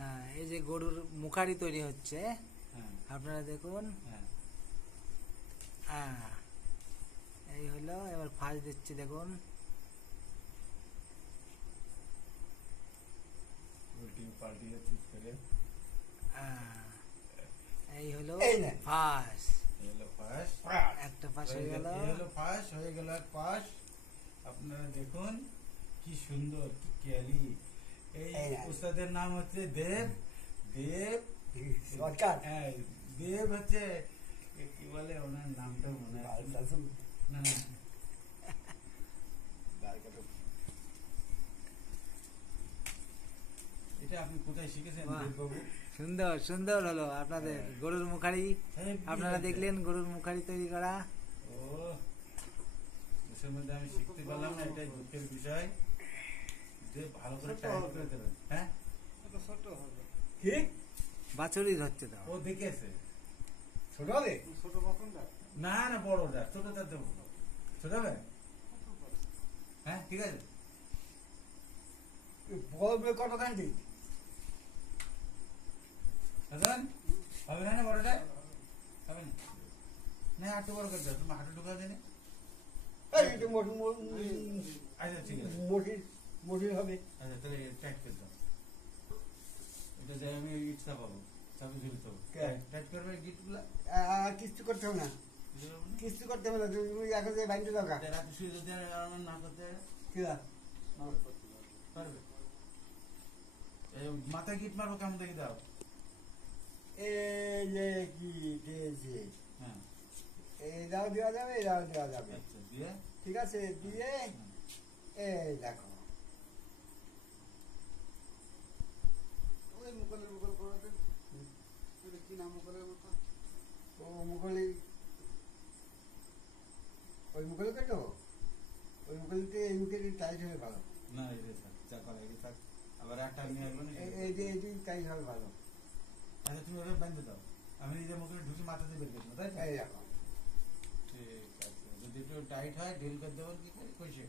হ্যাঁ, এই যে গরুর মুখারি তৈরি হচ্ছে, হ্যাঁ আপনারা দেখুন। হ্যাঁ হ্যাঁ, এই হলো, এবার ফাঁস দিচ্ছি দেখুন। উল্টিয়ে পাল্টিয়ে ঠিক করে হ্যাঁ, এই হলো এই নে। ফাঁস। এলো পাশ একটা ফাঁস হয়ে গেল। এলো পাশ হয়ে গেল এক পাশ। আপনারা দেখুন কি সুন্দর, কি ক্যালি। এই এই না। উস্তাদের নাম হচ্ছে দেব। দেব সরকার হ্যাঁ, দেব হচ্ছে কি বলে ওনার নামটা মনে আছে না। না এটা আপনি কোথায় শিখেছেন বাহ। দেববাবু? সুন্দর সুন্দর হলো আপনাদের গরুর মুখারি। হ্যাঁ, আপনারা কি দেখলেন গরুর মুখারি তৈরি করা। ও দেশের মধ্যে আমি শিখতে পারলাম না, এটাই দুঃখের বিষয়। যে ভালো করে টাইপ করে দেবেন। হ্যাঁ কি বাছুরি ধরছে তো। ও দেখেছে। ছোট হবে না না বড়টা, ছোটটা দেবো। ছোট হবে? হ্যাঁ ঠিক আছে। বড় বড় কত দাম দিই দাদান হবে না বড়টা? হবে না? না একটু বড় করে দাও, তোমার হাঁটু ঢুকা দেনে। এই যে মোটি আচ্ছা ঠিক আছে। মোটি মোটি হবে আচ্ছা তাহলে টাইট করে দাও। এটা যাই আমি ইটটা পাবো, চাবি ঝুলতে হবে। কে? টাইট করবে গিটগুলা। কিস্তি করতে হবে না, কিস্তি করতে হবে না, তুমি এখন যে ব্যাংকে দরকার রাতে শুয়ে যদি আমার না করতে কি পারবে। এই মাথায় গিট মারবো কেমন দেখে দাও। এই যে কি দিয়েছে হ্যাঁ এটাও দেওয়া যাবে, এটাও দেওয়া যাবে, আচ্ছা দিয়ে ঠিক আছে, দিয়ে এই দেখো ওই মুকলের মুকল করাতে কি নাম মুকলের মতো ও মুঘলি, ওই মুঘলি কেটো, ওই মুঘলিতে এই মুখে টাইট হলে ভালো, না এটা থাক, যা করা এটা থাক। আবার একটা নিয়ে আসবো না। এই যে এটি টাইট হবে ভালো, আচ্ছা তুমি ওটা বাঁধতে দাও, আমি নিজের মুখে ঢুকি মাথা দিয়ে বের করবো, তাই তো? এই দেখো ঠিক আছে, যদি একটু টাইট হয় ঢিল করে দেবো কি করে কইছে।